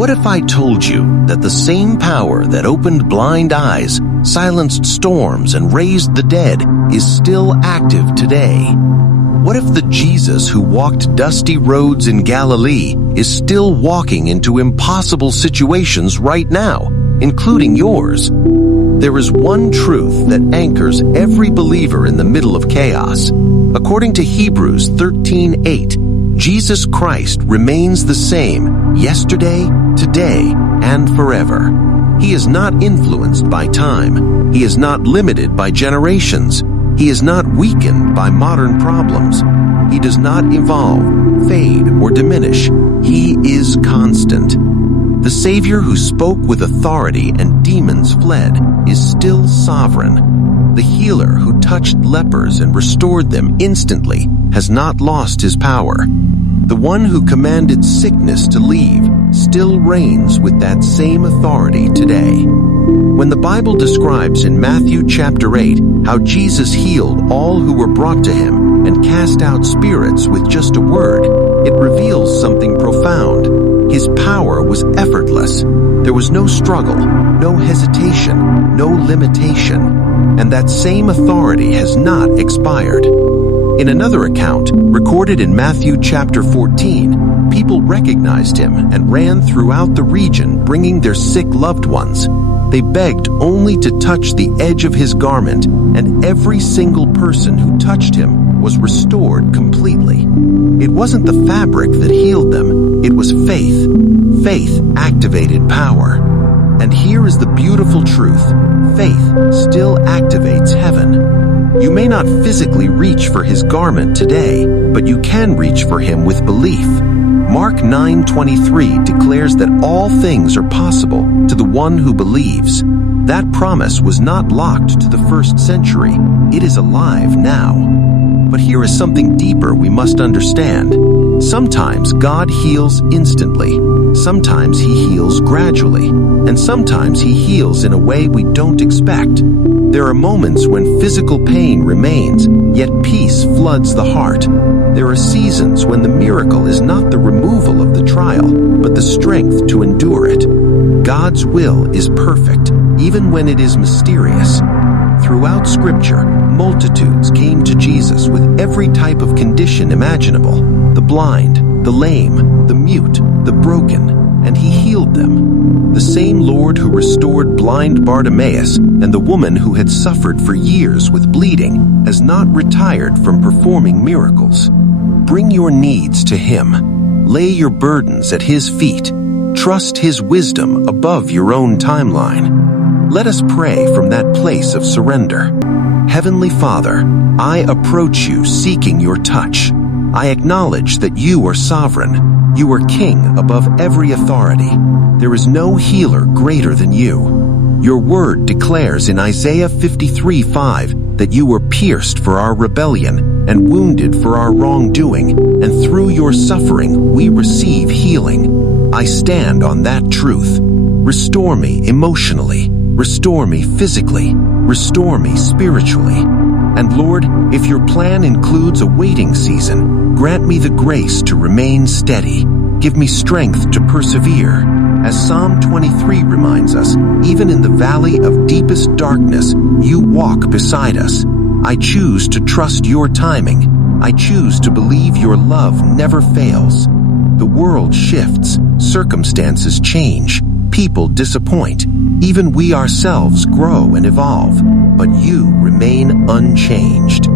What if I told you that the same power that opened blind eyes, silenced storms, and raised the dead is still active today? What if the Jesus who walked dusty roads in Galilee is still walking into impossible situations right now, including yours? There is one truth that anchors every believer in the middle of chaos. According to Hebrews 13:8, Jesus Christ remains the same yesterday, today, and forever. He is not influenced by time. He is not limited by generations. He is not weakened by modern problems. He does not evolve, fade, or diminish. He is constant. The Savior who spoke with authority and demons fled is still sovereign. The healer who touched lepers and restored them instantly has not lost his power. The one who commanded sickness to leave still reigns with that same authority today. When the Bible describes in Matthew chapter 8 how Jesus healed all who were brought to him and cast out spirits with just a word, it reveals something profound. His power was effortless. There was no struggle, no hesitation, no limitation, and that same authority has not expired. In another account, recorded in Matthew chapter 14, people recognized him and ran throughout the region bringing their sick loved ones. They begged only to touch the edge of his garment, and every single person who touched him was restored completely. It wasn't the fabric that healed them, it was faith. Faith activated power. And here is the beautiful truth. Faith still activates heaven. You may not physically reach for his garment today, but you can reach for him with belief. Mark 9:23 declares that all things are possible to the one who believes. That promise was not locked to the first century. It is alive now. But here is something deeper we must understand. Sometimes God heals instantly. Sometimes he heals gradually. And sometimes he heals in a way we don't expect. There are moments when physical pain remains, yet peace floods the heart. There are seasons when the miracle is not the removal of the trial, but the strength to endure it. God's will is perfect, even when it is mysterious. Throughout Scripture, multitudes came to Jesus with every type of condition imaginable: the blind, the lame, the mute, the broken, and he healed them. The same Lord who restored blind Bartimaeus and the woman who had suffered for years with bleeding has not retired from performing miracles. Bring your needs to him. Lay your burdens at his feet. Trust his wisdom above your own timeline. Let us pray from that place of surrender. Heavenly Father, I approach you seeking your touch. I acknowledge that you are sovereign. You are king above every authority. There is no healer greater than you. Your word declares in Isaiah 53:5 that you were pierced for our rebellion and wounded for our wrongdoing, and through your suffering we receive healing. I stand on that truth. Restore me emotionally. Restore me physically. Restore me spiritually. And Lord, if your plan includes a waiting season, grant me the grace to remain steady. Give me strength to persevere. As Psalm 23 reminds us, even in the valley of deepest darkness, you walk beside us. I choose to trust your timing. I choose to believe your love never fails. The world shifts, circumstances change, people disappoint. Even we ourselves grow and evolve, but you remain unchanged.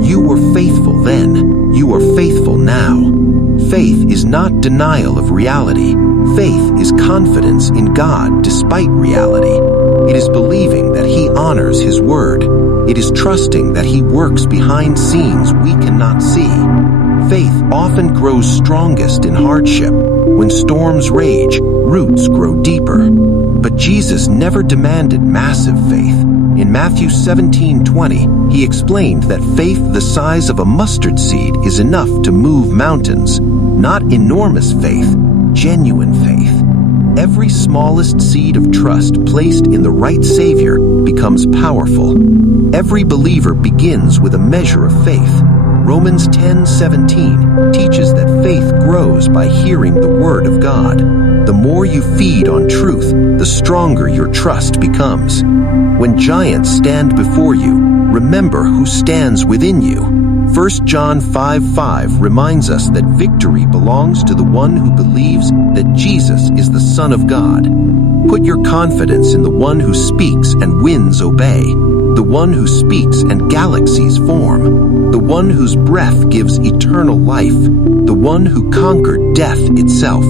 You were faithful then. You are faithful now. Faith is not denial of reality. Faith is confidence in God despite reality. It is believing that he honors his word. It is trusting that he works behind scenes we cannot see. Faith often grows strongest in hardship. When storms rage, roots grow deeper. But Jesus never demanded massive faith. In Matthew 17:20, he explained that faith the size of a mustard seed is enough to move mountains. Not enormous faith, genuine faith. Every smallest seed of trust placed in the right Savior becomes powerful. Every believer begins with a measure of faith. Romans 10:17 teaches that faith grows by hearing the Word of God. The more you feed on truth, the stronger your trust becomes. When giants stand before you, remember who stands within you. 1 John 5:5 reminds us that victory belongs to the one who believes that Jesus is the Son of God. Put your confidence in the one who speaks and winds obey, the one who speaks and galaxies form, the one whose breath gives eternal life, the one who conquered death itself.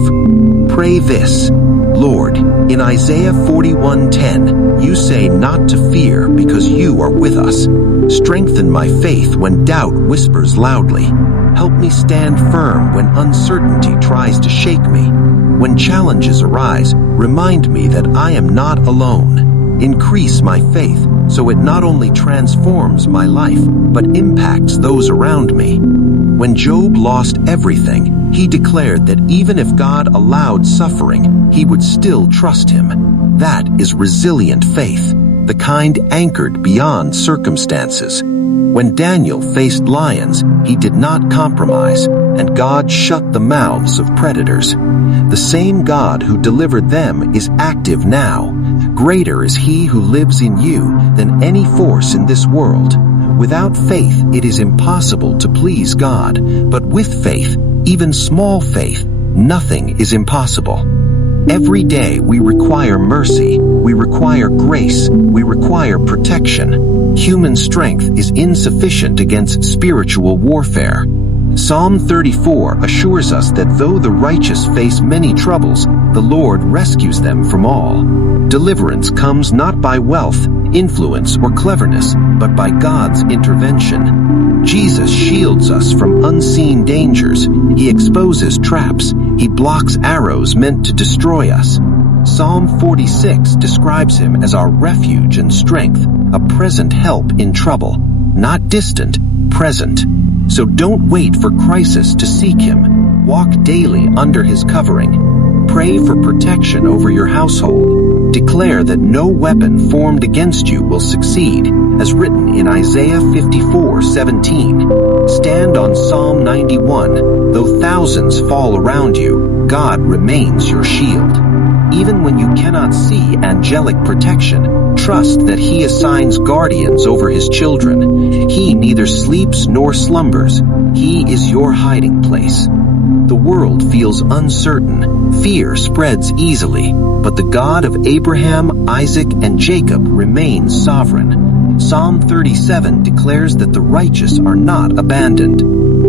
Pray this: Lord, in Isaiah 41:10, you say not to fear because you are with us. Strengthen my faith when doubt whispers loudly. Help me stand firm when uncertainty tries to shake me. When challenges arise, remind me that I am not alone. Increase my faith so it not only transforms my life, but impacts those around me. When Job lost everything, he declared that even if God allowed suffering, he would still trust him. That is resilient faith, the kind anchored beyond circumstances. When Daniel faced lions, he did not compromise, and God shut the mouths of predators. The same God who delivered them is active now. Greater is he who lives in you than any force in this world. Without faith, it is impossible to please God, but with faith, even small faith, nothing is impossible. Every day we require mercy, we require grace, we require protection. Human strength is insufficient against spiritual warfare. Psalm 34 assures us that though the righteous face many troubles, the Lord rescues them from all. Deliverance comes not by wealth, influence, or cleverness, but by God's intervention. Jesus shields us from unseen dangers. He exposes traps. He blocks arrows meant to destroy us. Psalm 46 describes him as our refuge and strength, a present help in trouble. Not distant, present. So don't wait for crisis to seek him. Walk daily under his covering. Pray for protection over your household. Declare that no weapon formed against you will succeed, as written in Isaiah 54:17. Stand on Psalm 91. Though thousands fall around you, God remains your shield. Even when you cannot see angelic protection, trust that he assigns guardians over his children. He neither sleeps nor slumbers. He is your hiding place. The world feels uncertain. Fear spreads easily, but the God of Abraham, Isaac, and Jacob remains sovereign. Psalm 37 declares that the righteous are not abandoned.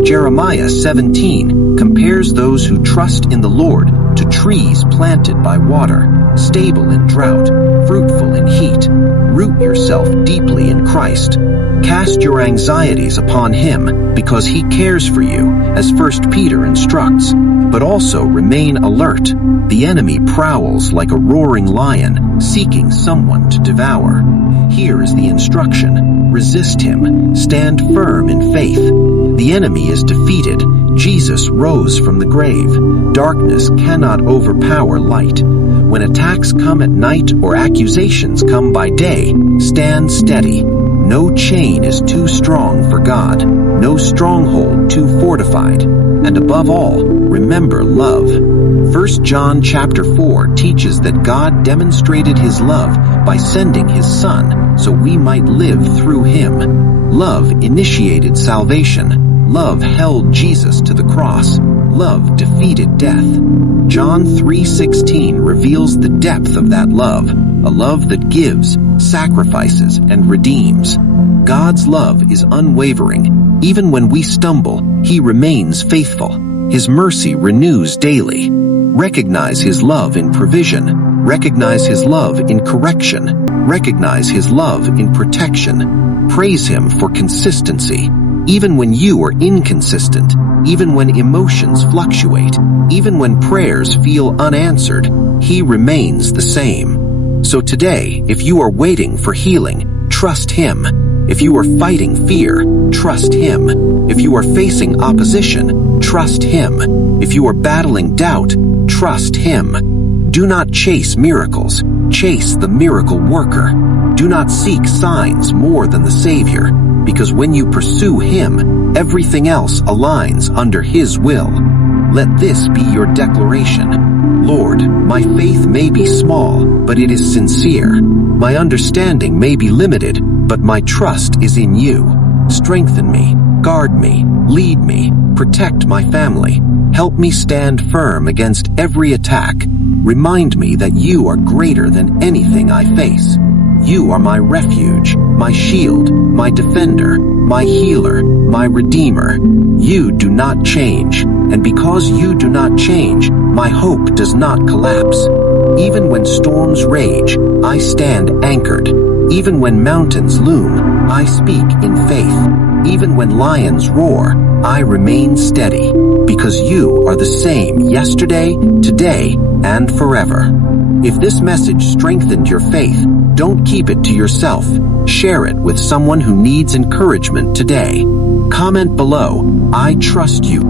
Jeremiah 17 compares those who trust in the Lord to trees planted by water, stable in drought, fruitful in heat. Root yourself deeply in Christ. Cast your anxieties upon him, because he cares for you, as 1 Peter instructs. But also remain alert. The enemy prowls like a roaring lion, seeking someone to devour. Here is the instruction: resist him, stand firm in faith. The enemy is defeated. Jesus rose from the grave. Darkness cannot overpower light. When attacks come at night or accusations come by day, stand steady. No chain is too strong for God, no stronghold too fortified. And above all, remember love. 1 John chapter 4 teaches that God demonstrated his love by sending his Son so we might live through him. Love initiated salvation. Love held Jesus to the cross. Love defeated death. John 3:16 reveals the depth of that love, a love that gives, sacrifices, and redeems. God's love is unwavering. Even when we stumble, he remains faithful. His mercy renews daily. Recognize his love in provision. Recognize his love in correction. Recognize his love in protection. Praise him for consistency. Even when you are inconsistent, even when emotions fluctuate, even when prayers feel unanswered, he remains the same. So today, if you are waiting for healing, trust him. If you are fighting fear, trust him. If you are facing opposition, trust him. If you are battling doubt, trust him. Do not chase miracles. Chase the miracle worker. Do not seek signs more than the Savior. because when you pursue Him, everything else aligns under His will. Let this be your declaration. Lord, my faith may be small, but it is sincere. My understanding may be limited, but my trust is in you. Strengthen me, guard me, lead me, protect my family. Help me stand firm against every attack. Remind me that you are greater than anything I face. You are my refuge, my shield, my defender, my healer, my redeemer. You do not change, and because you do not change, my hope does not collapse. Even when storms rage, I stand anchored. Even when mountains loom, I speak in faith. Even when lions roar, I remain steady, because you are the same yesterday, today, and forever. If this message strengthened your faith, don't keep it to yourself. Share it with someone who needs encouragement today. Comment below, I trust you.